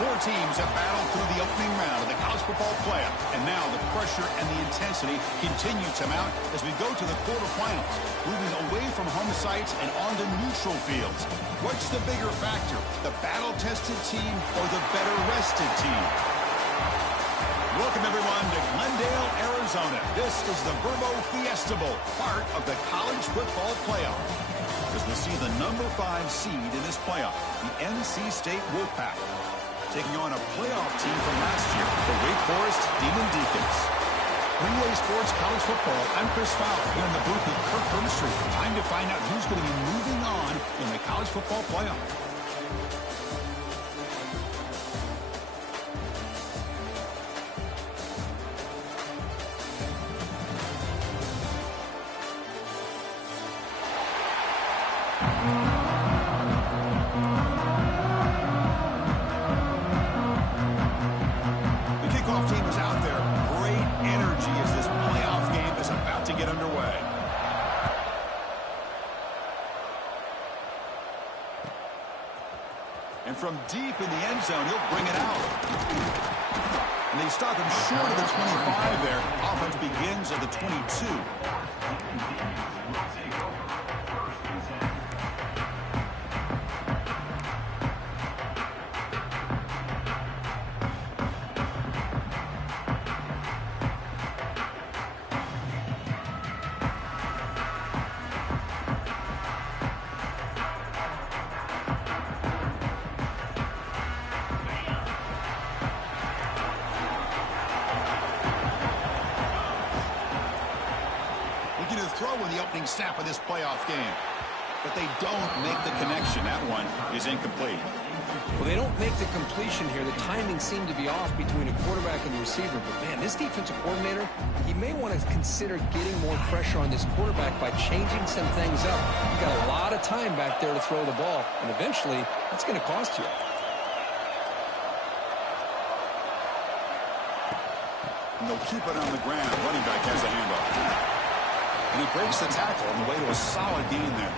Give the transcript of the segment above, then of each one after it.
Four teams have battled through the opening round of the college football playoff, and now the pressure and the intensity continue to mount as we go to the quarterfinals, moving away from home sites and onto neutral fields. What's the bigger factor, the battle-tested team or the better-rested team? Welcome, everyone, to Glendale, Arizona. This is the Verbo Fiesta Bowl, part of the college football playoff. As we see the number 5 seed in this playoff, the NC State Wolfpack, taking on a playoff team from last year, the Wake Forest Demon Deacons. Relay Sports College Football, I'm Chris Fowler here in the booth with Kirk Hermstreet. Time to find out who's going to be moving on in the college football playoff. And from deep in the end zone, he'll bring it out. And they stop him short of the 25 there. Offense begins at the 22. Throw in the opening snap of this playoff game. But they don't make the connection. That one is incomplete. Well, they don't make the completion here. The timing seemed to be off between a quarterback and the receiver. But, man, this defensive coordinator, he may want to consider getting more pressure on this quarterback by changing some things up. You've got a lot of time back there to throw the ball, and eventually that's going to cost you. And they'll keep it on the ground. Running back has the handoff. And he breaks the tackle on the way to a solid gain there.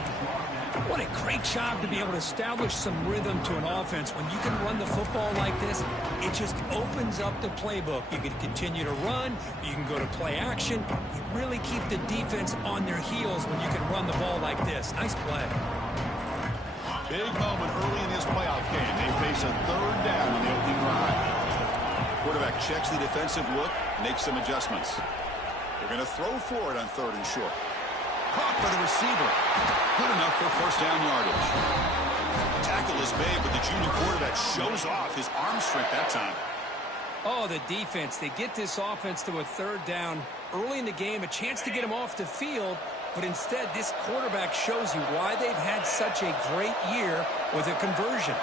What a great job to be able to establish some rhythm to an offense. When you can run the football like this, it just opens up the playbook. You can continue to run. You can go to play action. You really keep the defense on their heels when you can run the ball like this. Nice play. Big moment early in this playoff game. They face a third down on the opening drive. Quarterback checks the defensive look, makes some adjustments. They're going to throw for it on third and short. Caught by the receiver. Good enough for first down yardage. The tackle is made, but the junior quarterback shows off his arm strength that time. Oh, the defense. They get this offense to a third down early in the game, a chance to get him off the field, but instead this quarterback shows you why they've had such a great year with a conversion.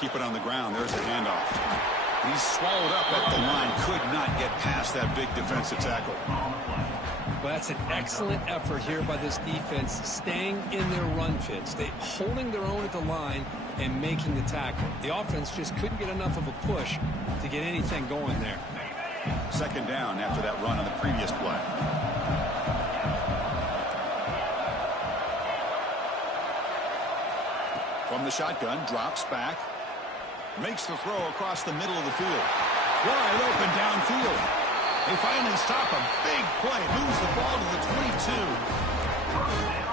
Keep it on the ground. There's a handoff. He's swallowed up at the line. Could not get past that big defensive tackle. Well, that's an excellent effort here by this defense, staying in their run fits. They holding their own at the line and making the tackle. The offense just couldn't get enough of a push to get anything going there. Second down after that run on the previous play. From the shotgun, drops back. Makes the throw across the middle of the field. Wide open downfield. They finally stop a big play. Moves the ball to the 22.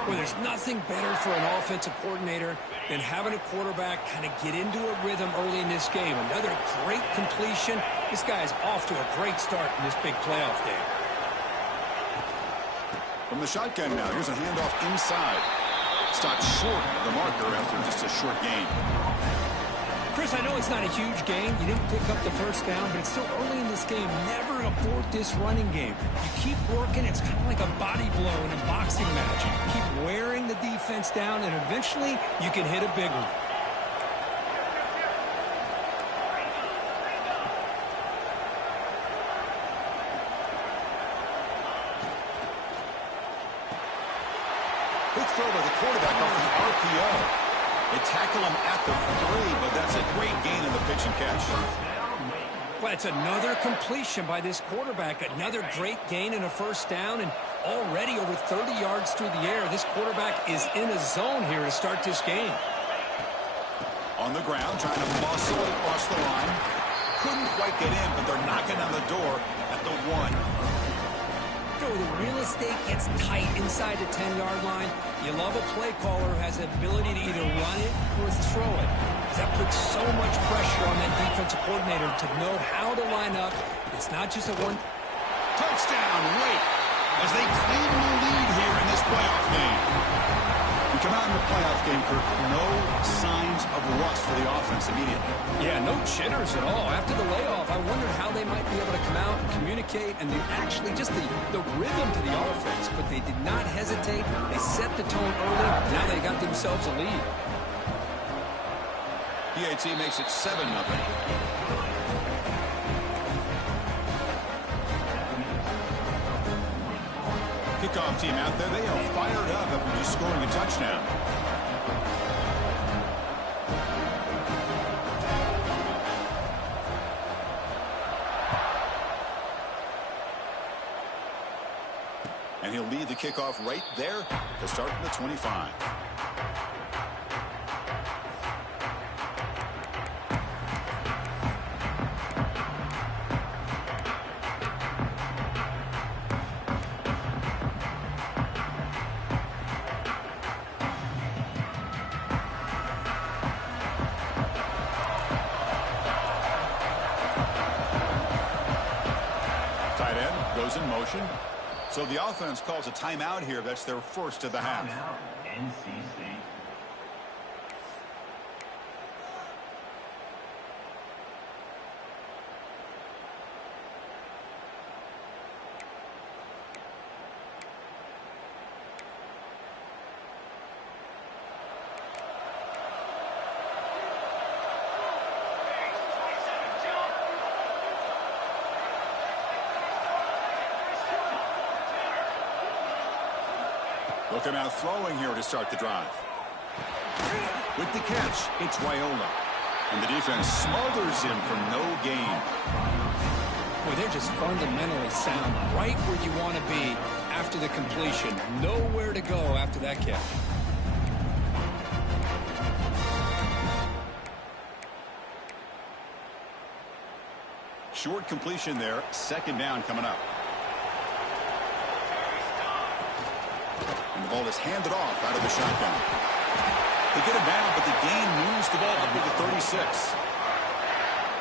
Well, there's nothing better for an offensive coordinator than having a quarterback kind of get into a rhythm early in this game. Another great completion. This guy is off to a great start in this big playoff game. From the shotgun now, here's a handoff inside. Stopped short of the marker after just a short gain. Chris, I know it's not a huge game. You didn't pick up the first down, but it's still early in this game. Never abort this running game. You keep working. It's kind of like a body blow in a boxing match. You keep wearing the defense down, and eventually you can hit a big one. Good throw by the quarterback off the RPO. They tackle him at the 3, but that's a great gain in the pitch and catch. Well, it's another completion by this quarterback. Another great gain in a first down, and already over 30 yards through the air. This quarterback is in a zone here to start this game. On the ground, trying to muscle it across the line. Couldn't quite get in, but they're knocking on the door at the 1. The real estate gets tight inside the 10-yard line. You love a play caller who has the ability to either run it or throw it. That puts so much pressure on that defensive coordinator to know how to line up. It's not just a one. Touchdown, wait, as they claim the lead here in this playoff game. We come out in the playoff game, Kirk, no signs of rust for the offense immediately. Yeah, no jitters at all. After the layoff, I wondered how they might be able to come out and communicate and actually just the rhythm to the offense. But they did not hesitate. They set the tone early. Now they got themselves a lead. PAT makes it 7-0. Kickoff team out there, they are fired up after just scoring a touchdown. And he'll lead the kickoff right there to start from the 25. In motion. So the offense calls a timeout here. That's their first of the half. NC. Looking out throwing here to start the drive. With the catch, it's Wyola. And the defense smothers him for no gain. Boy, they're just fundamentally sound right where you want to be after the completion. Nowhere to go after that catch. Short completion there. Second down coming up. And the ball is handed off out of the shotgun. They get it down, but the gain moves the ball up to the 36.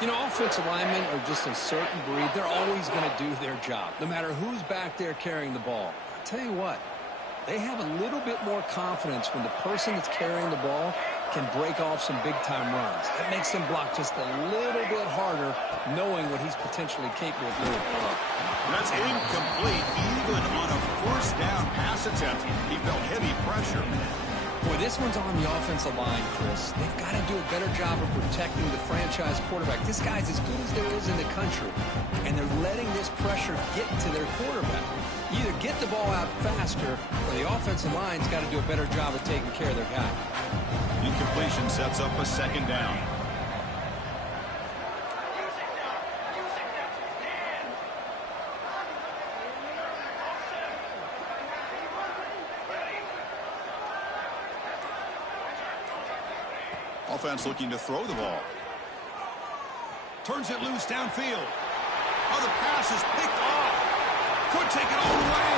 You know, offensive linemen are just a certain breed. They're always going to do their job, no matter who's back there carrying the ball. I'll tell you what, they have a little bit more confidence when the person that's carrying the ball can break off some big-time runs. That makes them block just a little bit harder, knowing what he's potentially capable of doing. That's incomplete. Even on a first down pass attempt, he felt heavy pressure. Boy, this one's on the offensive line, Chris. They've got to do a better job of protecting the franchise quarterback. This guy's as good as there is in the country, and they're letting this pressure get to their quarterback. You either get the ball out faster, or the offensive line's got to do a better job of taking care of their guy. Incompletion sets up a second down. Offense looking to throw the ball. Turns it loose downfield. Oh, the pass is picked off. Could take it all the way.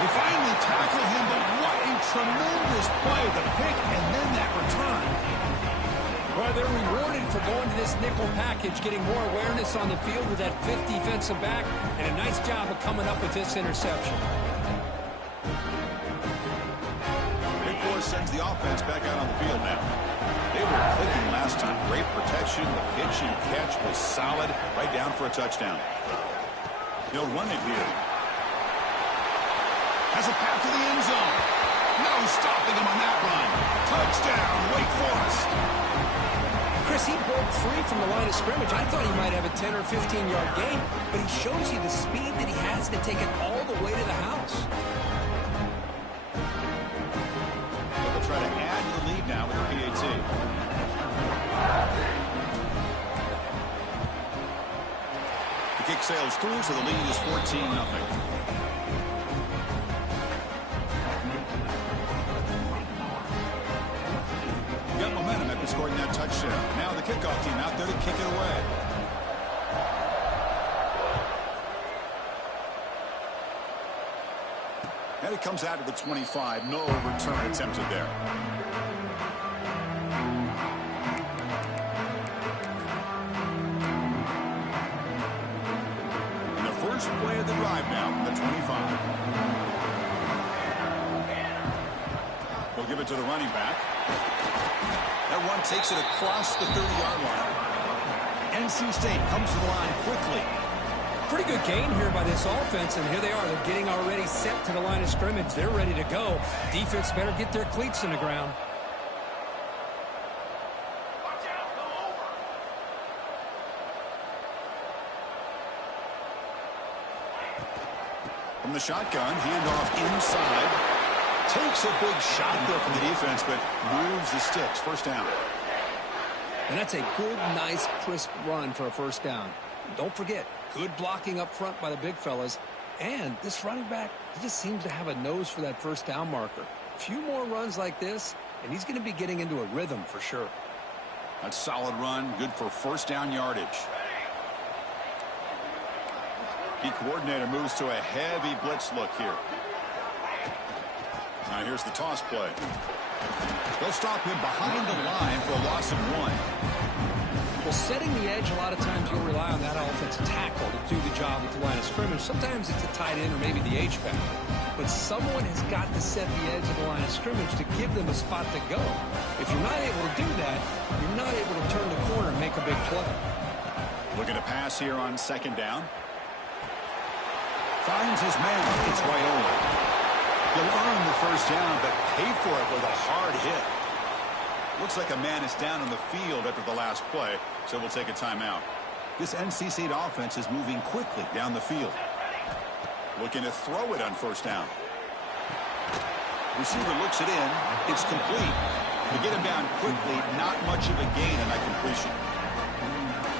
They finally tackle him, but what a tremendous play. The pick and then that return. Well, they're rewarded for going to this nickel package, getting more awareness on the field with that fifth defensive back, and a nice job of coming up with this interception. Big Boy sends the offense back out on the field now. They were clicking last time. Great protection. The pitch and catch was solid. Right down for a touchdown. They'll run it here. Has a path to the end zone. No stopping him on that run. Touchdown, Wake Forest. Chris, he broke free from the line of scrimmage. I thought he might have a 10 or 15-yard gain, but he shows you the speed that he has to take it all the way to the house. They'll try to add to the lead now with their PAT. The kick sails through, so the lead is 14-0. Got momentum after that scored that touchdown. Now the kickoff team out there to kick it away. And it comes out to the 25. No return attempted there. And the first play of the drive now from the 25. We'll give it to the running back. That one takes it across the 30-yard line. NC State comes to the line quickly. Pretty good gain here by this offense, and here they are. They're getting already set to the line of scrimmage. They're ready to go. Defense better get their cleats in the ground. From the shotgun, handoff inside. Takes a big shot there from the defense, but moves the sticks. First down. And that's a good, nice, crisp run for a first down. Don't forget, good blocking up front by the big fellas. And this running back, he just seems to have a nose for that first down marker. A few more runs like this, and he's going to be getting into a rhythm for sure. That's a solid run, good for first down yardage. The coordinator moves to a heavy blitz look here. Now here's the toss play. They'll stop him behind the line for a loss of 1. Well, setting the edge, a lot of times you'll rely on that offensive tackle to do the job at the line of scrimmage. Sometimes it's a tight end or maybe the H-back. But someone has got to set the edge of the line of scrimmage to give them a spot to go. If you're not able to do that, you're not able to turn the corner and make a big play. Looking to pass here on second down. Finds his man. It's Raiola. He'll earn the first down, but pay for it with a hard hit. Looks like a man is down on the field after the last play, so we'll take a timeout. This NC State offense is moving quickly down the field. Looking to throw it on first down. Receiver looks it in. It's complete. To get him down quickly, not much of a gain on that completion.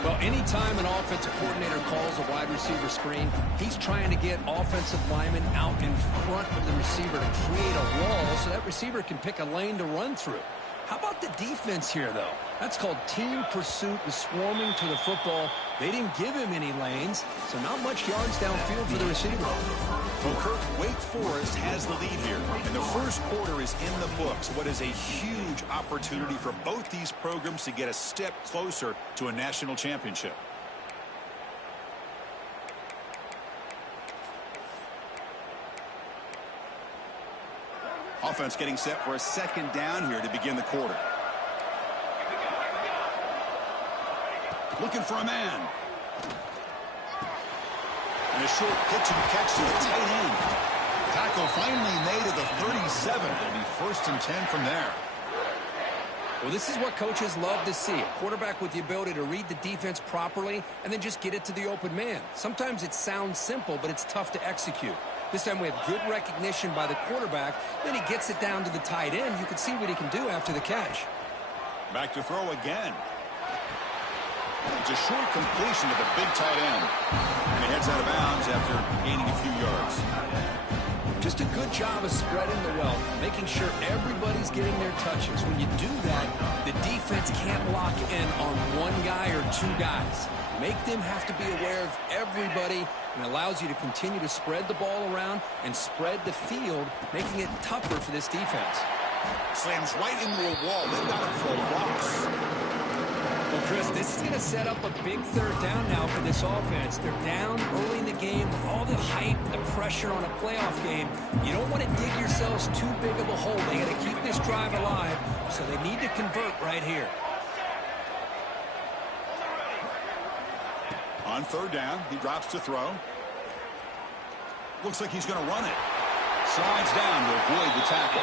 Well, anytime an offensive coordinator calls a wide receiver screen, he's trying to get offensive linemen out in front of the receiver to create a wall so that receiver can pick a lane to run through. How about the defense here, though? That's called team pursuit and swarming to the football. They didn't give him any lanes, so not much yards downfield for the receiver. Well, Kirk, Wake Forest has the lead here, and the first quarter is in the books. What is a huge opportunity for both these programs to get a step closer to a national championship. Offense getting set for a second down here to begin the quarter. Looking for a man. And a short pitch and catch to the tight end. Tackle finally made at the 37. It'll be 1st and 10 from there. Well, this is what coaches love to see. A quarterback with the ability to read the defense properly and then just get it to the open man. Sometimes it sounds simple, but it's tough to execute. This time we have good recognition by the quarterback. Then he gets it down to the tight end. You can see what he can do after the catch. Back to throw again. It's a short completion to the big tight end. And he heads out of bounds after gaining a few yards. Just a good job of spreading the wealth, making sure everybody's getting their touches. When you do that, the defense can't lock in on one guy or two guys. Make them have to be aware of everybody, and allows you to continue to spread the ball around and spread the field, making it tougher for this defense. Slams right into a wall. They've got him for a loss. Well, Chris, this is going to set up a big third down now for this offense. They're down early in the game with all the hype, the pressure on a playoff game. You don't want to dig yourselves too big of a hole. They got to keep this drive alive, so they need to convert right here. On third down, he drops to throw. Looks like he's going to run it. Slides down to avoid the tackle.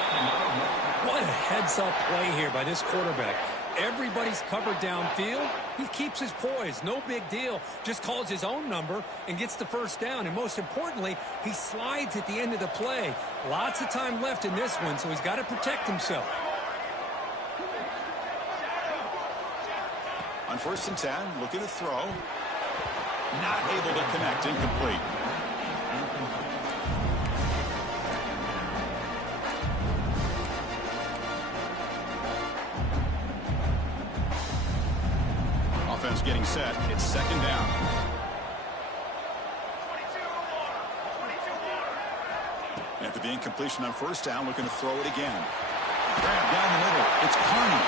What a heads-up play here by this quarterback. Everybody's covered downfield. He keeps his poise. No big deal. Just calls his own number and gets the first down. And most importantly, he slides at the end of the play. Lots of time left in this one, so he's got to protect himself. On 1st and 10, looking to throw. Not able to connect. Incomplete. offense getting set. It's second down. After the incompletion on first down, looking to throw it again. Grab down the middle. It's Carney.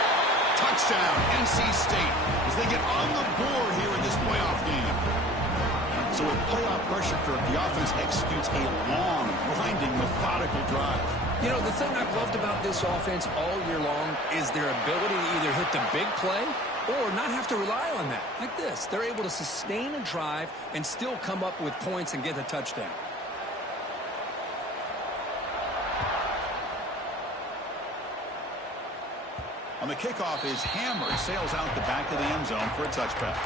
Touchdown, NC State, as they get on the board here in this playoff game. So with playoff pressure, Kirk, the offense executes a long, grinding, methodical drive. You know, the thing I've loved about this offense all year long is their ability to either hit the big play or not have to rely on that. Like this, they're able to sustain a drive and still come up with points and get the touchdown. On the kickoff, his hammer sails out the back of the end zone for a touchback.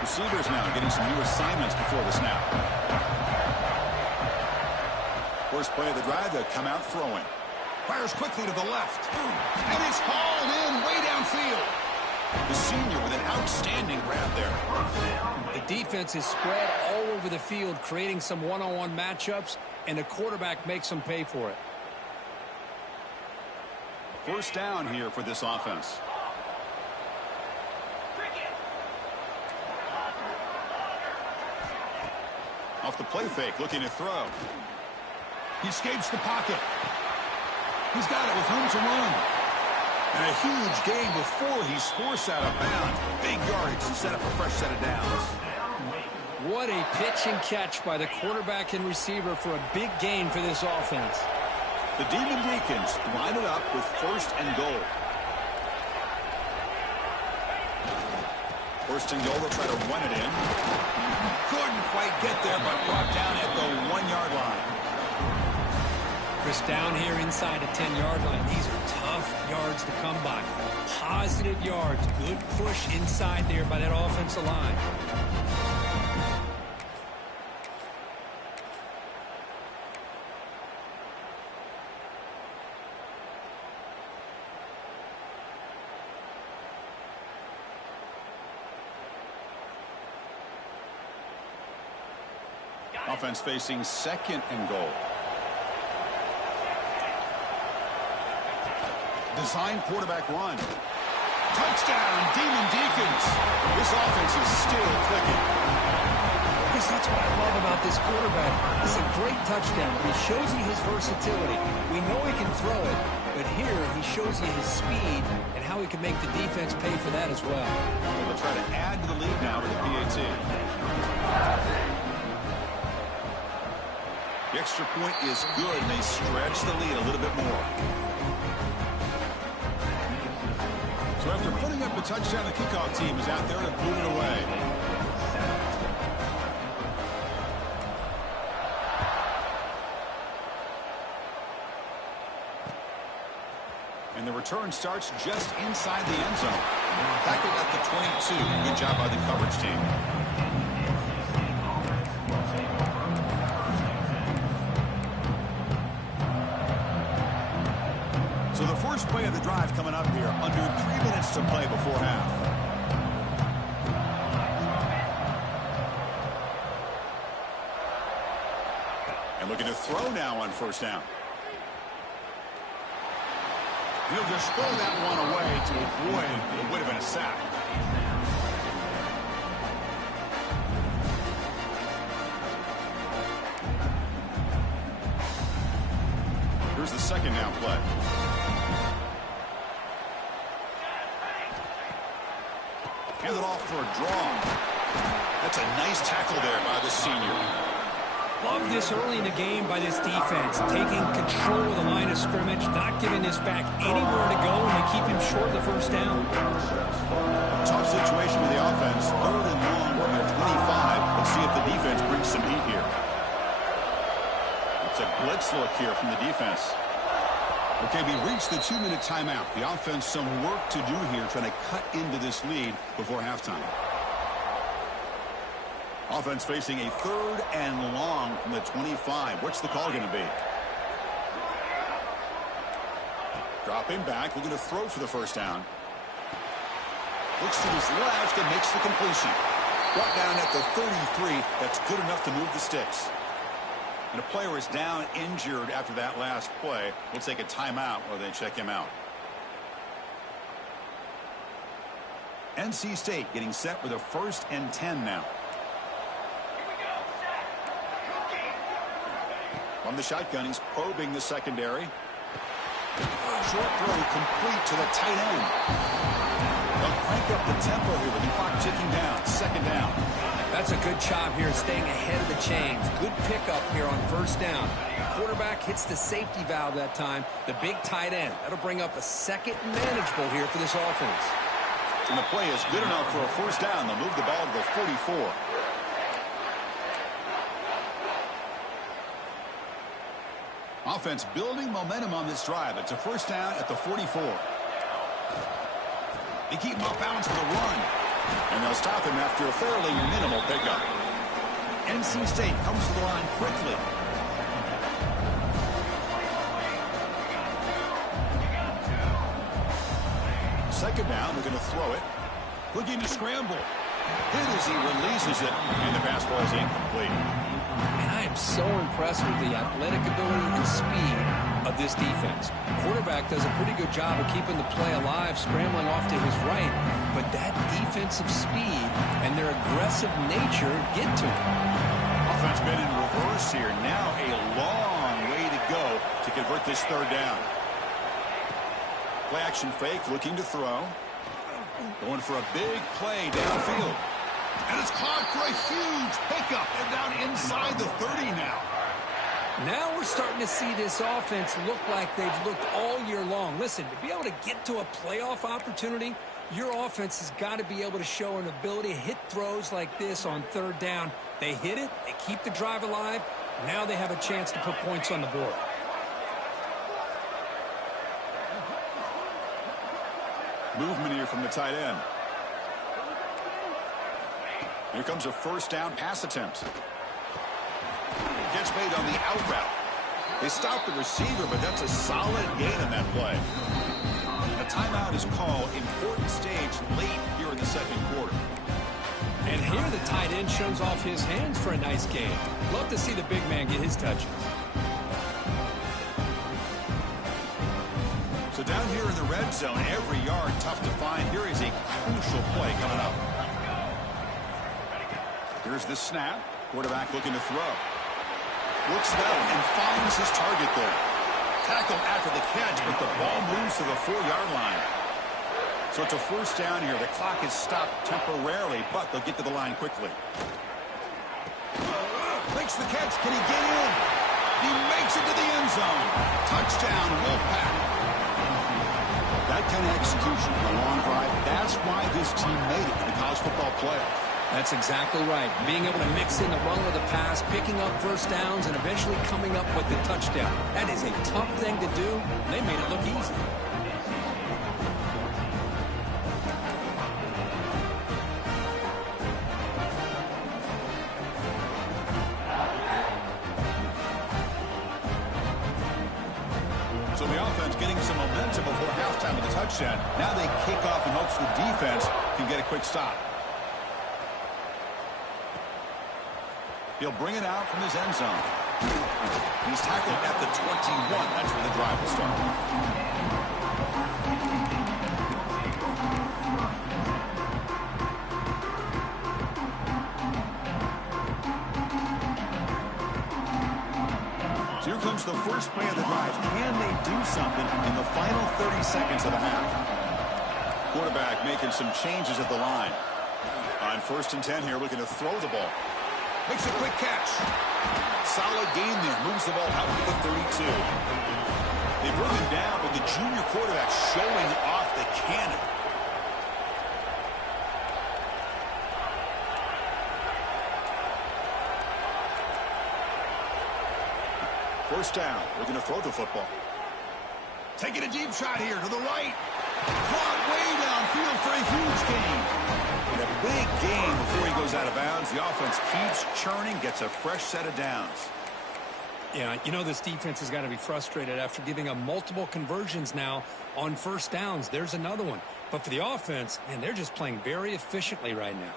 Receivers now getting some new assignments before the snap. First play of the drive, they'll come out throwing. Fires quickly to the left. And it's hauled in way downfield. The senior with an outstanding grab there. The defense is spread all over the field, creating some one-on-one matchups, and the quarterback makes them pay for it. First down here for this offense. Off the play fake, looking to throw. He escapes the pocket. He's got it with room to run. And a huge gain before he's forced out of bounds. Big yardage to set up a fresh set of downs. What a pitch and catch by the quarterback and receiver for a big gain for this offense. The Demon Deacons line it up with first and goal. First and goal, they'll try to run it in. Couldn't quite get there, but brought down at the 1-yard line. Chris, down here inside the 10-yard line. These are tough yards to come by. Positive yards. Good push inside there by that offensive line. Offense facing second and goal. Design quarterback run. Touchdown, Demon Deacons. This offense is still clicking. Because that's what I love about this quarterback. It's a great touchdown. He shows you his versatility. We know he can throw it, but here he shows you his speed and how he can make the defense pay for that as well. They'll try to add to the lead now with the PAT. The extra point is good, and they stretch the lead a little bit more. So after putting up a touchdown, the kickoff team is out there to boot it away. And the return starts just inside the end zone. Tackled at the 22. Good job by the coverage team. So the first play of the drive coming up here. Under 3 minutes to play before half. And looking to throw now on first down. He'll just throw that one away to avoid what would have been a sack. Here's the second down play. Hand it off for a draw. That's a nice tackle there by the senior. Love this early in the game by this defense, taking control of the line of scrimmage, not giving this back anywhere to go, and they keep him short of the first down. Tough situation with the offense. Third and long from their 25. Let's see if the defense brings some heat here. It's a blitz look here from the defense. Okay, we reached the 2-minute timeout. The offense some work to do here, trying to cut into this lead before halftime. Offense facing a third and long from the 25. What's the call going to be? Dropping back, looking to throw for the first down. Looks to his left and makes the completion. Brought down at the 33. That's good enough to move the sticks. And a player is down injured after that last play. We'll take a timeout while they check him out. NC State getting set with a 1st and 10 now. From the shotgun, he's probing the secondary. Short throw complete to the tight end. They'll crank up the tempo here with the clock ticking down. 2nd down. That's a good job here staying ahead of the chains. Good pickup here on 1st down. The quarterback hits the safety valve that time. The big tight end. That'll bring up a 2nd manageable here for this offense. And the play is good enough for a 1st down. They'll move the ball to the 44. Offense building momentum on this drive. It's a 1st down at the 44. They keep him off balance for the run. And they'll stop him after a fairly minimal pickup. NC State comes to the line quickly. Second down, they're going to throw it. Looking to scramble. Hit as he releases it, and the pass ball is incomplete. And I am so impressed with the athletic ability and speed of this defense. Quarterback does a pretty good job of keeping the play alive, scrambling off to his right, but that defensive speed and their aggressive nature get to him. Offense been in reverse here. Now a long way to go to convert this 3rd down. Play action fake, looking to throw. Going for a big play downfield. And it's caught for a huge pickup. And down inside the 30 now. Now we're starting to see this offense look like they've looked all year long. Listen, to be able to get to a playoff opportunity, your offense has got to be able to show an ability to hit throws like this on 3rd down. They hit it, they keep the drive alive. Now they have a chance to put points on the board. Movement here from the tight end. Here comes a 1st down pass attempt. Gets made on the out route. They stop the receiver, but that's a solid gain on that play. A timeout is called. Important stage late here in the 2nd quarter. And here the tight end shows off his hands for a nice gain. Love to see the big man get his touches. So down here in the red zone, every yard tough to find. Here is a crucial play coming up. Here's the snap. Quarterback looking to throw. Looks it out and finds his target there. Tackle after the catch, but the ball moves to the 4-yard line. So it's a 1st down here. The clock is stopped temporarily, but they'll get to the line quickly. Makes the catch. Can he get in? He makes it to the end zone. Touchdown, Wolfpack. That kind of execution on a long drive, that's why this team made it in the college football playoff. That's exactly right. Being able to mix in the run with the pass, picking up 1st downs, and eventually coming up with the touchdown. That is a tough thing to do. They made it look easy. So the offense getting some momentum before halftime with a touchdown. Now they kick off in hopes the defense can get a quick stop. He'll bring it out from his end zone. He's tackled at the 21. That's where the drive will start. So here comes the first play of the drive. Can they do something in the final 30 seconds of the half? Quarterback making some changes at the line. On 1st and 10 here, looking to throw the ball. Makes a quick catch. Solid gain there. Moves the ball out to the 32. They bring him down, but the junior quarterback showing off the cannon. First down. We're going to throw the football. Taking a deep shot here to the right. Caught way downfield for a huge gain. And a big gain before he goes out of bounds. The offense keeps churning, gets a fresh set of downs. Yeah, you know this defense has got to be frustrated after giving up multiple conversions now on 1st downs. There's another one. But for the offense, man, they're just playing very efficiently right now.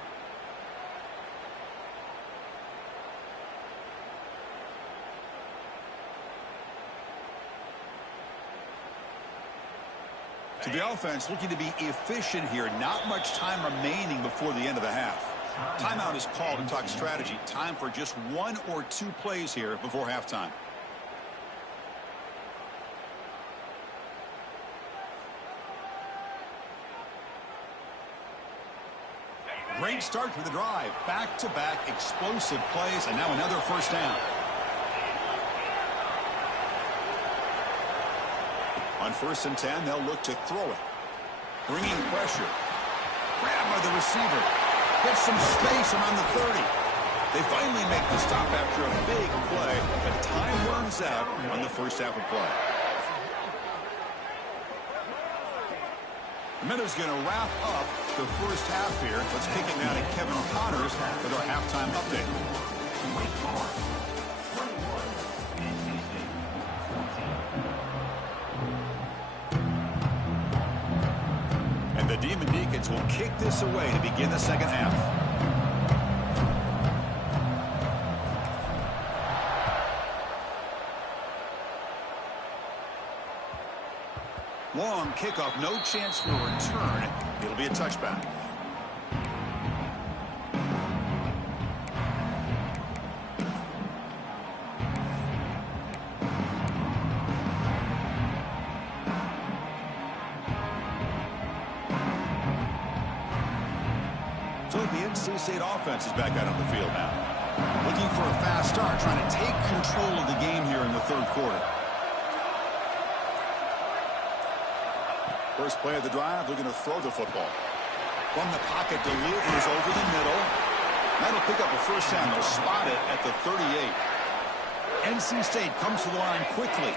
So the offense looking to be efficient here. Not much time remaining before the end of the half. Timeout is called to talk strategy. Time for just 1 or 2 plays here before halftime. Great start to the drive. Back-to-back explosive plays, and now another first down. On 1st and 10, they'll look to throw it. Bringing pressure. Grabbed by the receiver. Gets some space around the 30. They finally make the stop after a big play, but time runs out on the first half of play. The Meadows going to wrap up the first half here. Let's kick it now to Kevin Connors with our halftime update. And the Demon Deacons will kick this away to begin the second half. Long kickoff, no chance for a return. It'll be a touchback. So the NC State offense is back out on the field now. Looking for a fast start, trying to take control of the game here in the third quarter. First play of the drive, they're going to throw the football. From the pocket, delivers over the middle. That'll pick up a first down. They'll spot it at the 38. NC State comes to the line quickly.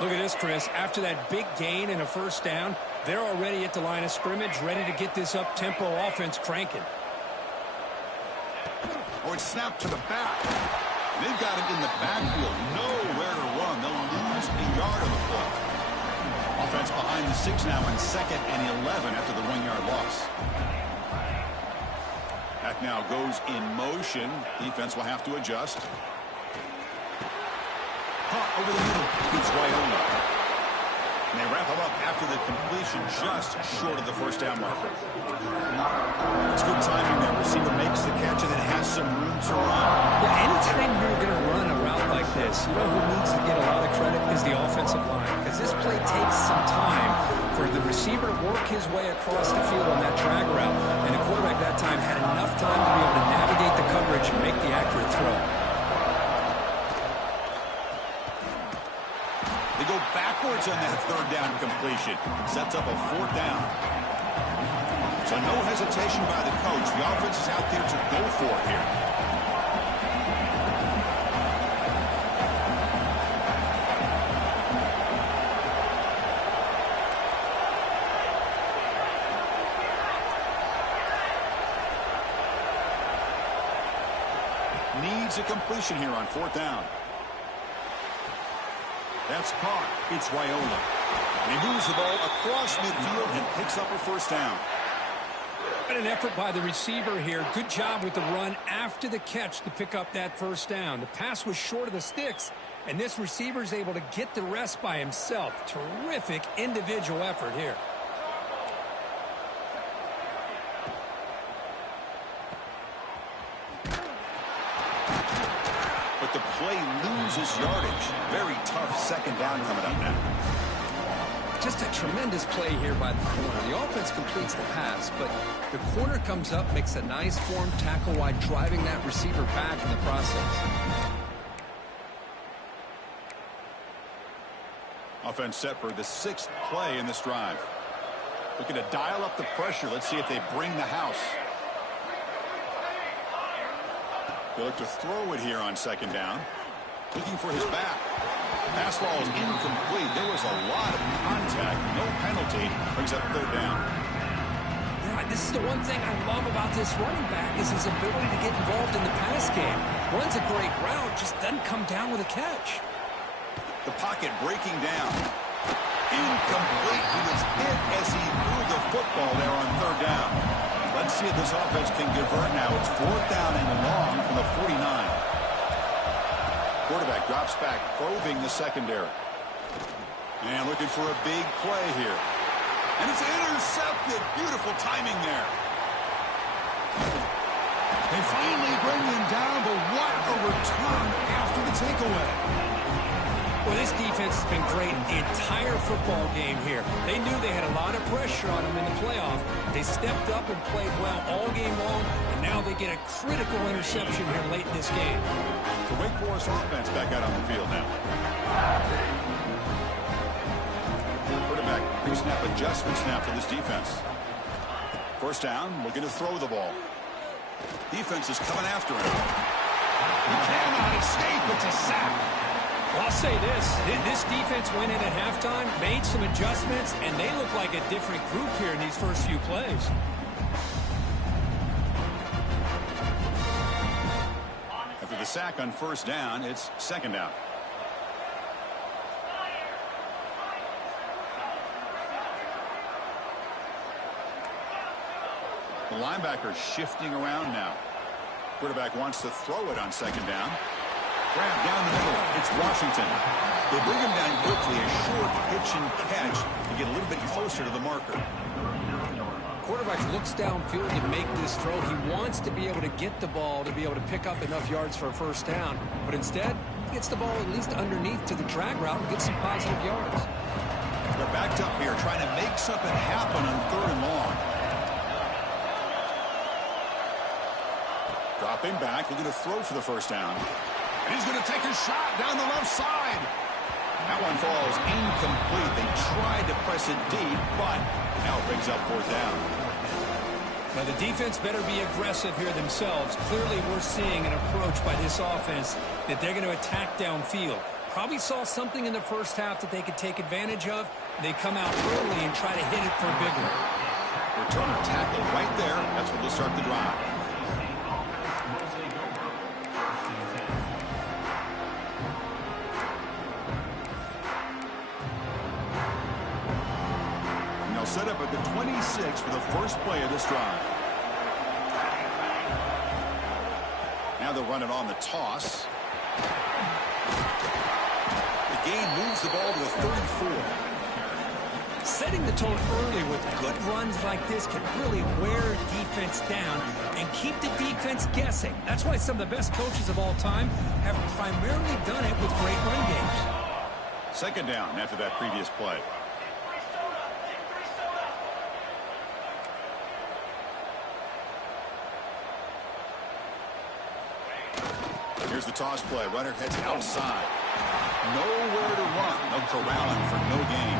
Look at this, Chris. After that big gain and a first down, they're already at the line of scrimmage, ready to get this up-tempo offense cranking. Oh, it's snapped to the back. They've got it in the backfield. Nowhere to run. They'll lose a yard of the ball. Offense behind the 6 now in 2nd and 11 after the 1-yard loss. That now goes in motion. Defense will have to adjust. Over the middle. Keeps Wyoming. And they wrap him up after the completion, just short of the first down marker. It's good timing there. Receiver makes the catch and then has some room to run. Yeah, anytime you're going to run a route like this, you know who needs to get a lot of credit is the offensive line. Because this play takes some time for the receiver to work his way across the field on that drag route. And the quarterback that time had enough time to be able to navigate the coverage and make the accurate throw. They go backwards on that third down completion. Sets up a 4th down. So no hesitation by the coach. The offense is out there to go for it here. Needs a completion here on 4th down. That's caught. It's Raiola. And he moves the ball across midfield and picks up a first down. What an effort by the receiver here. Good job with the run after the catch to pick up that first down. The pass was short of the sticks, and this receiver is able to get the rest by himself. Terrific individual effort here. But the play loses yardage. Very tough second down coming up now. Just a tremendous play here by the corner. The offense completes the pass, but the corner comes up, makes a nice form tackle while driving that receiver back in the process. Offense set for the 6th play in this drive. Looking to dial up the pressure. Let's see if they bring the house. They look to throw it here on 2nd down. Looking for his back. Pass ball is incomplete. There was a lot of contact. No penalty. Brings up 3rd down. Yeah, this is the one thing I love about this running back is his ability to get involved in the pass game. Runs a great route, just doesn't come down with a catch. The pocket breaking down. Incomplete. He was hit as he threw the football there on 3rd down. Let's see if this offense can convert now. It's 4th down and long from the 49. Quarterback drops back, probing the secondary. And looking for a big play here. And it's intercepted. Beautiful timing there. They finally bring him down, but what a return after the takeaway. Well, this defense has been great the entire football game here. They knew they had a lot of pressure on them in the playoff. They stepped up and played well all game long, and now they get a critical interception here late in this game. The Wake Forest offense back out on the field now. Quarterback pre-snap adjustment snap for this defense. First down, looking to throw the ball. Defense is coming after him. He cannot escape. It's a sack. Well, I'll say this defense went in at halftime, made some adjustments, and they look like a different group here in these first few plays. After the sack on first down, it's second down. The linebacker shifting around now. Quarterback wants to throw it on second down. Grab down the middle. It's Washington. They bring him down quickly. A short pitch and catch to get a little bit closer to the marker. Quarterback looks downfield to make this throw. He wants to be able to get the ball to be able to pick up enough yards for a first down. But instead, he gets the ball at least underneath to the drag route and gets some positive yards. They're backed up here trying to make something happen on third and long. Dropping back, looking to throw for the first down. And he's going to take a shot down the left side. That one falls incomplete. They tried to press it deep, but now it brings up fourth down. Now, the defense better be aggressive here themselves. Clearly, we're seeing an approach by this offense that they're going to attack downfield. Probably saw something in the first half that they could take advantage of. They come out early and try to hit it for a big one. Returner tackle right there. That's what will start the drive. Set up at the 26 for the first play of this drive. Now they'll run it on the toss. The gain moves the ball to the 34. Setting the tone early with good runs like this can really wear defense down and keep the defense guessing. That's why some of the best coaches of all time have primarily done it with great run games. Second down after that previous play. Here's the toss play. Runner heads outside. Nowhere to run. No corralling for no gain.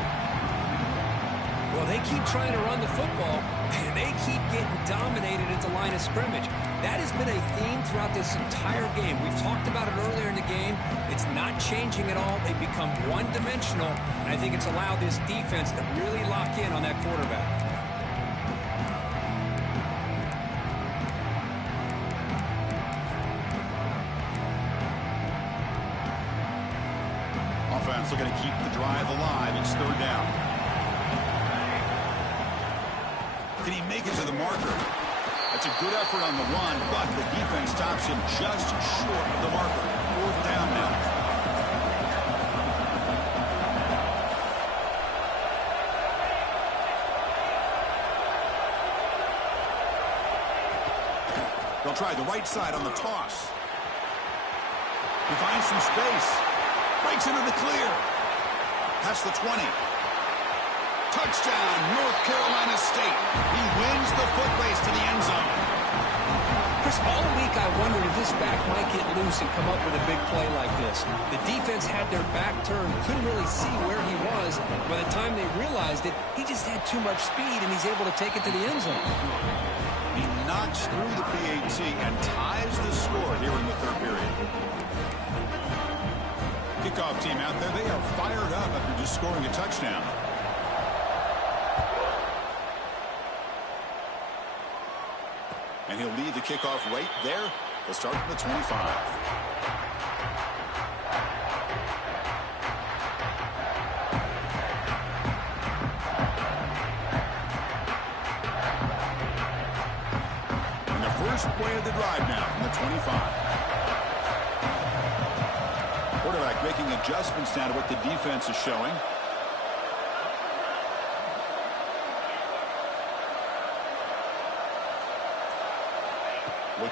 Well, they keep trying to run the football, and they keep getting dominated at the line of scrimmage. That has been a theme throughout this entire game. We've talked about it earlier in the game. It's not changing at all. They've become one-dimensional, and I think it's allowed this defense to really lock in on that quarterback. Looking to keep the drive alive. It's third down. Can he make it to the marker? That's a good effort on the run, but the defense stops him just short of the marker. Fourth down now. They'll try the right side on the toss. He finds some space. Breaks into the clear. Past the 20. Touchdown, North Carolina State. He wins the foot race to the end zone. Chris, all week I wondered if this back might get loose and come up with a big play like this. The defense had their back turned, couldn't really see where he was. By the time they realized it, he just had too much speed, and he's able to take it to the end zone. He knocks through the PAT and ties the score here in the third period. Kickoff team out there, they are fired up after just scoring a touchdown. And he'll lead the kickoff right there. They'll start at the 25. And the first play of the drive now from the 25. Quarterback making adjustments now to what the defense is showing.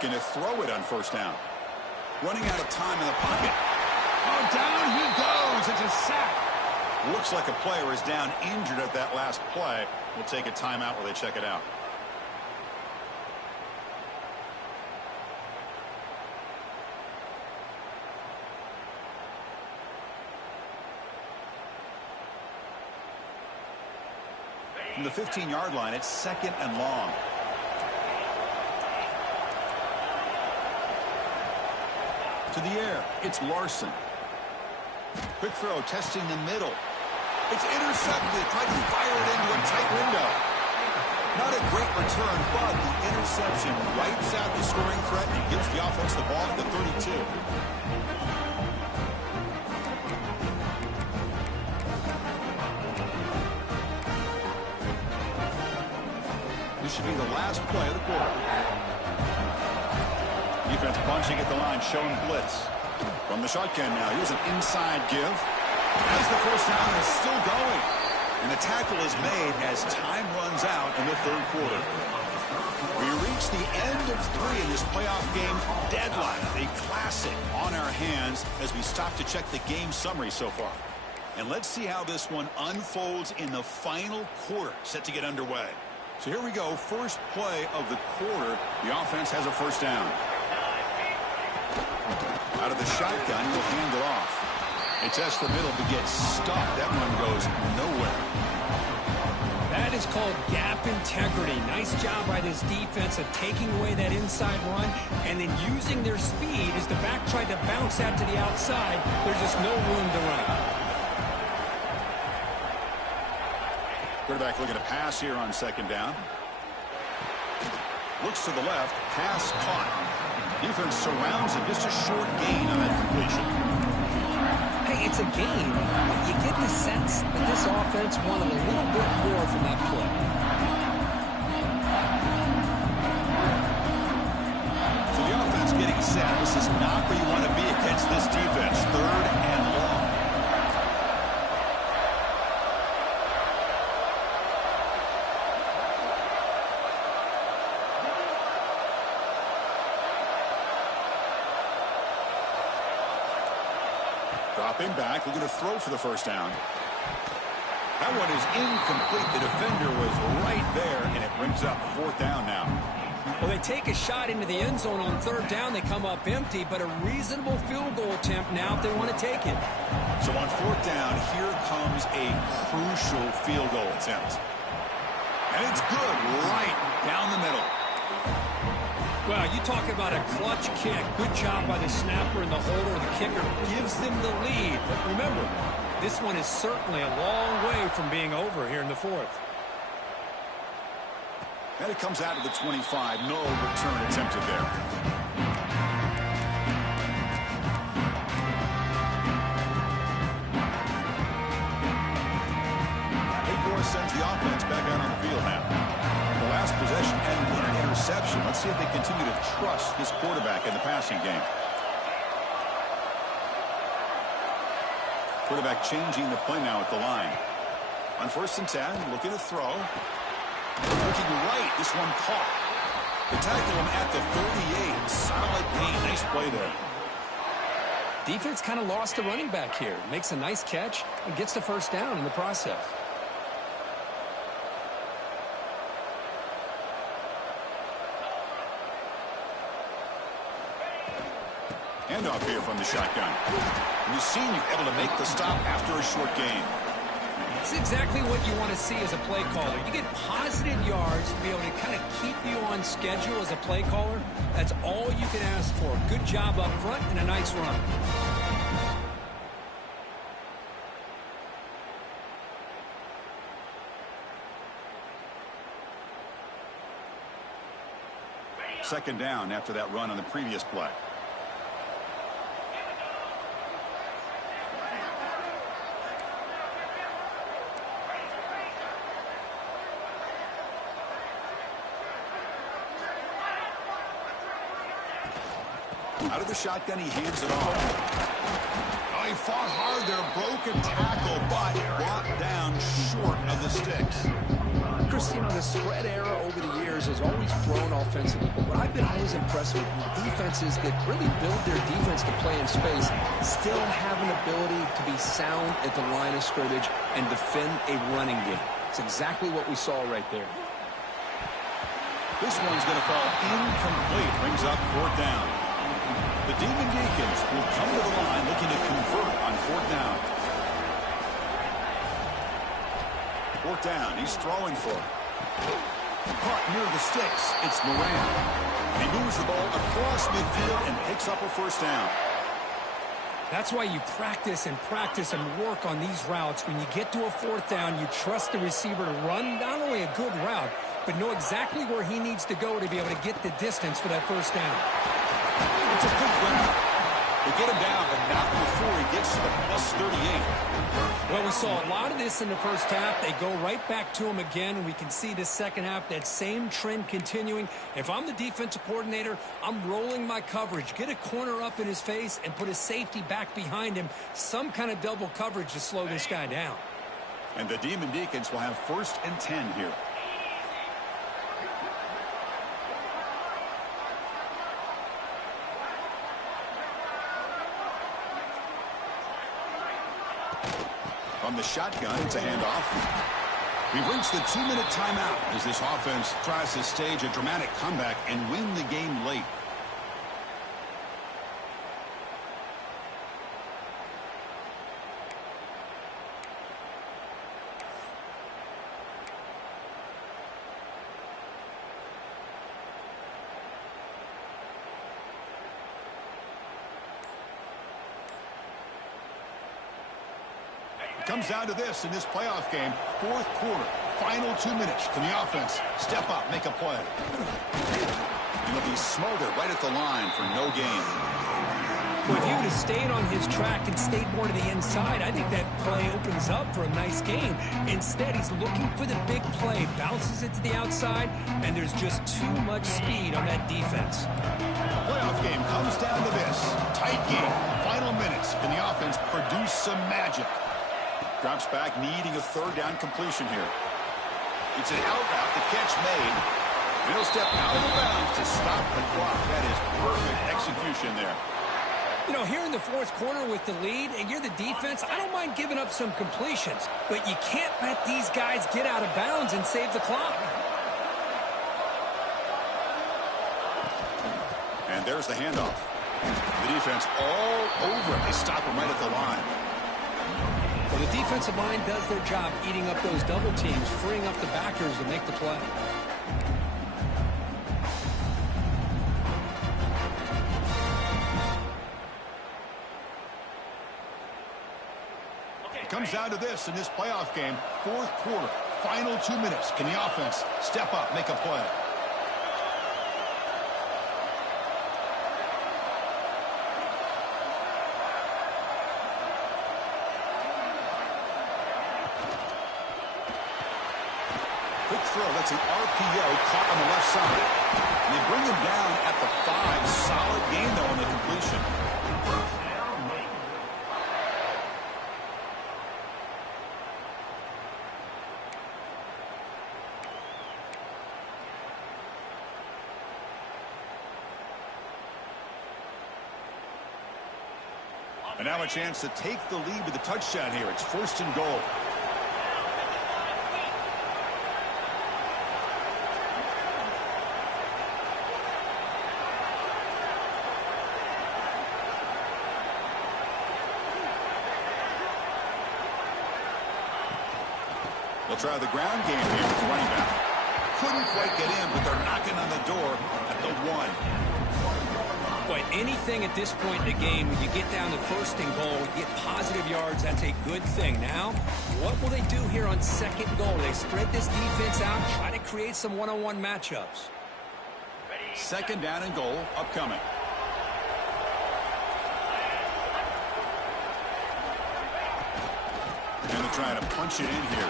Looking to throw it on first down. Running out of time in the pocket. Oh, down he goes. It's a sack. Looks like a player is down injured at that last play. We'll take a timeout while they check it out. From the 15-yard line, it's 2nd and long. To the air, it's Larson. Quick throw, testing the middle. It's intercepted. Tried to fire it into a tight window. Not a great return, but the interception wipes out the scoring threat and gives the offense the ball at the 32. This should be the last play of the quarter. Defense bunching at the line, showing blitz. From the shotgun now, here's an inside give. As the first down is still going. And the tackle is made as time runs out in the 3rd quarter. We reach the end of 3 in this playoff game deadline. A classic on our hands as we stop to check the game summary so far. And let's see how this one unfolds in the final quarter, set to get underway. So here we go, first play of the quarter. The offense has a first down. Out of the shotgun, he'll hand it off. They test the middle to get stuck. That one goes nowhere. That is called gap integrity. Nice job by this defense of taking away that inside run and then using their speed as the back tried to bounce that to the outside. There's just no room to run. Quarterback looking to pass here on 2nd down. Looks to the left. Pass caught. Defense surrounds him. Just a short gain on that completion. Hey, it's a game, but you get the sense that this offense wanted a little bit more from that play. So the offense getting set. This is not where you want to be against this defense. 3rd and long. Dropping back, looking to throw for the first down. That one is incomplete. The defender was right there, and it brings up 4th down now. Well, they take a shot into the end zone on 3rd down. They come up empty, but a reasonable field goal attempt now if they want to take it. So on 4th down, here comes a crucial field goal attempt. And it's good right down the middle. Well, you talk about a clutch kick. Good job by the snapper and the holder. The kicker gives them the lead. But remember, this one is certainly a long way from being over here in the 4th. And it comes out to the 25. No return attempted there. Sends the offense back out on the field now. The last possession ended in an interception. Let's see if they continue to trust this quarterback in the passing game. Quarterback changing the play now at the line. On 1st and 10, looking to throw. Looking right, this one caught. They tackle him at the 38. Solid gain. Nice play there. Defense kind of lost a running back here. Makes a nice catch and gets the first down in the process. Handoff here from the shotgun. And you've seen you able to make the stop after a short gain. It's exactly what you want to see as a play caller. You get positive yards to be able to kind of keep you on schedule as a play caller. That's all you can ask for. Good job up front and a nice run. Second down after that run on the previous play. Out of the shotgun, he hands it off. Oh, he fought hard there, broken tackle, but brought down short of the sticks. Chris, you know, the spread era over the years has always grown offensively, but what I've been always impressed with defenses that really build their defense to play in space still have an ability to be sound at the line of scrimmage and defend a running game. It's exactly what we saw right there. This one's going to fall incomplete. Brings up 4th down. The Demon Deacons will come to the line looking to convert on 4th down. 4th down. He's throwing for it. Caught near the sticks. It's Moran. He moves the ball across midfield and picks up a 1st down. That's why you practice and work on these routes. When you get to a 4th down, you trust the receiver to run not only a good route, but know exactly where he needs to go to be able to get the distance for that 1st down. It's a quick win. They get him down, but not before he gets to the +38. Well, we saw a lot of this in the first half. They go right back to him again, and we can see the second half, that same trend continuing. If I'm the defensive coordinator, I'm rolling my coverage. Get a corner up in his face and put a safety back behind him. Some kind of double coverage to slow this guy down. And the Demon Deacons will have 1st and 10 here. From the shotgun, it's a handoff. We've reached the 2-minute timeout as this offense tries to stage a dramatic comeback and win the game late. It comes down to this in this playoff game. 4th quarter, final 2 minutes. Can the offense step up, make a play? And he'll be smothered right at the line for no gain. Well, if he would have stayed on his track and stayed more to the inside, I think that play opens up for a nice game. Instead, he's looking for the big play, bounces it to the outside, and there's just too much speed on that defense. Playoff game comes down to this. Tight game, final minutes. Can the offense produce some magic? Drops back, needing a 3rd down completion here. It's an out route, the catch made. And he'll step out of bounds to stop the clock. That is perfect execution there. You know, here in the 4th quarter with the lead, and you're the defense, I don't mind giving up some completions, but you can't let these guys get out of bounds and save the clock. And there's the handoff. The defense all over it. They stop him right at the line. Well, the defensive line does their job eating up those double teams, freeing up the backers to make the play. It comes down to this in this playoff game. 4th quarter, final 2 minutes. Can the offense step up, make a play? Quick throw, that's an RPO caught on the left side. And they bring him down at the 5. Solid gain, though, on the completion. And now a chance to take the lead with a touchdown here. It's 1st and goal. They'll try the ground game here with the running back. Couldn't quite get in, but they're knocking on the door at the 1. Boy, anything at this point in the game, when you get down to 1st and goal, get positive yards, that's a good thing. Now, what will they do here on 2nd goal? They spread this defense out, try to create some one-on-one matchups. 2nd down and goal, upcoming. And they're trying to punch it in here.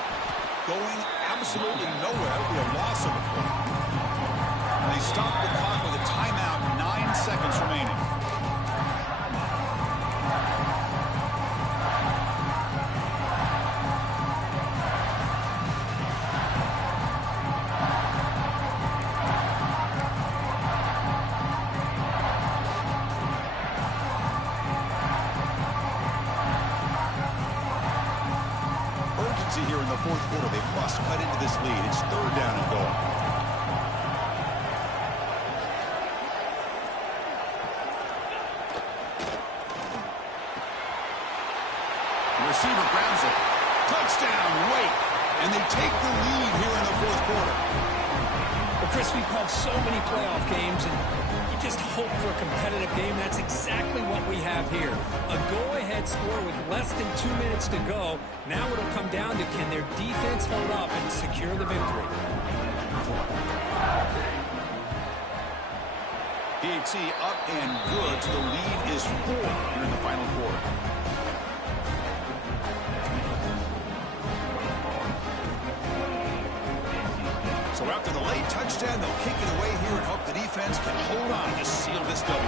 Going absolutely nowhere. It'll be a loss of a point. And they stop the clock with a timeout. 9 seconds remaining. urgency here in the fourth quarter. They must cut into this lead. It's third down and goal. The receiver grabs it. Touchdown, wait. And they take the lead here in the fourth quarter. Well, Chris, we've called so many playoff games, and you just hope for a competitive game. That's exactly what we have here. A go-ahead score with less than 2 minutes to go. Now it'll come down to can their defense hold up and secure the victory. PAT up and good. So the lead is 4 here in the final quarter. So after the late touchdown, they'll kick it away here and hope the defense can hold on to seal this W.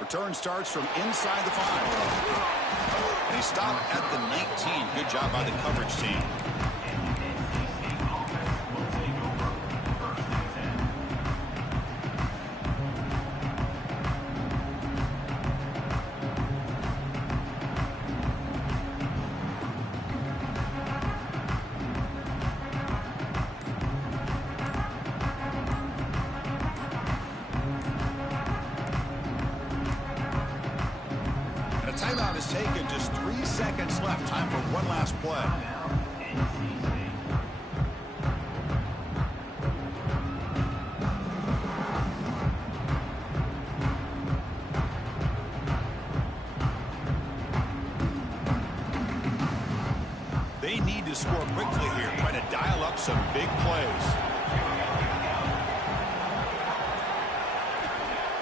Return starts from inside the 5. They stop at the 19. Good job by the coverage team. Timeout is taken. Just 3 seconds left. Time for one last play. They need to score quickly here, trying to dial up some big plays.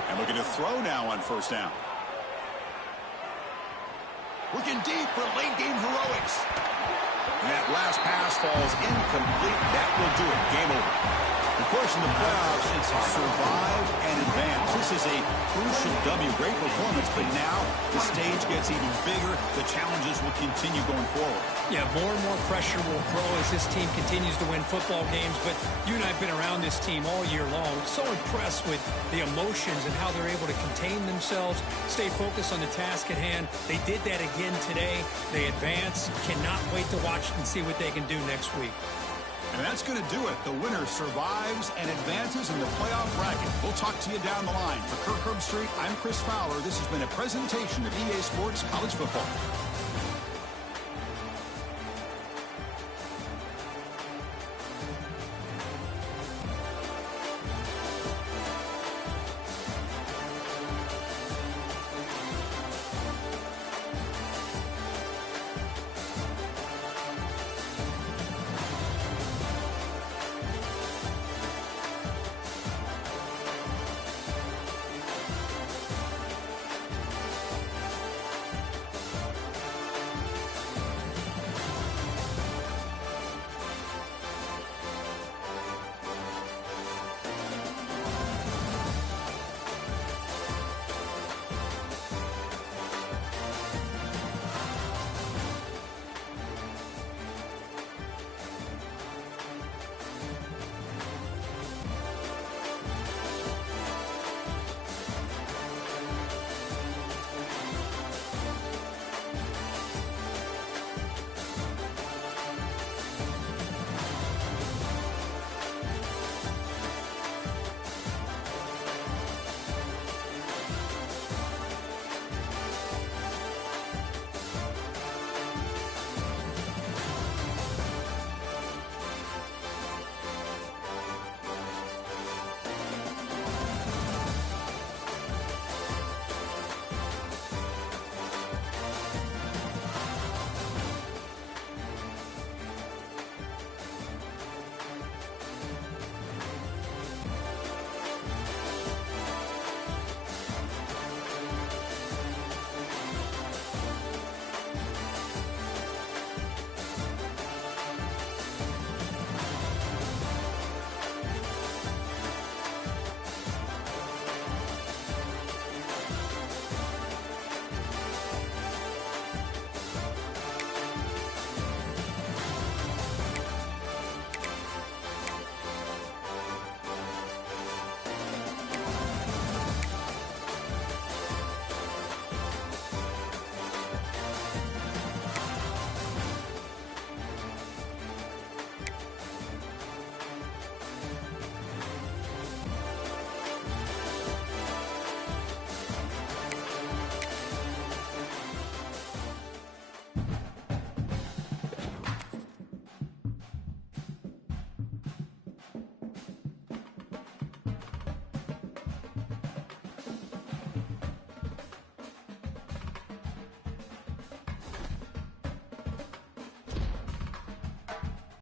And looking to throw now on first down. Looking deep for late-game heroics. And that last pass falls incomplete. That will do it. Game over. Of course, in the playoffs, it's survive and advance. This is a crucial W. Great performance, but now the stage gets even bigger. The challenges will continue going forward. Yeah, more and more pressure will grow as this team continues to win football games, but you and I have been around this team all year long. So impressed with the emotions and how they're able to contain themselves, stay focused on the task at hand. They did that again today. They advance. Cannot wait to watch and see what they can do next week. And that's going to do it. The winner survives and advances in the playoff bracket. We'll talk to you down the line. For Kirk Herbstreit, I'm Chris Fowler. This has been a presentation of EA Sports College Football.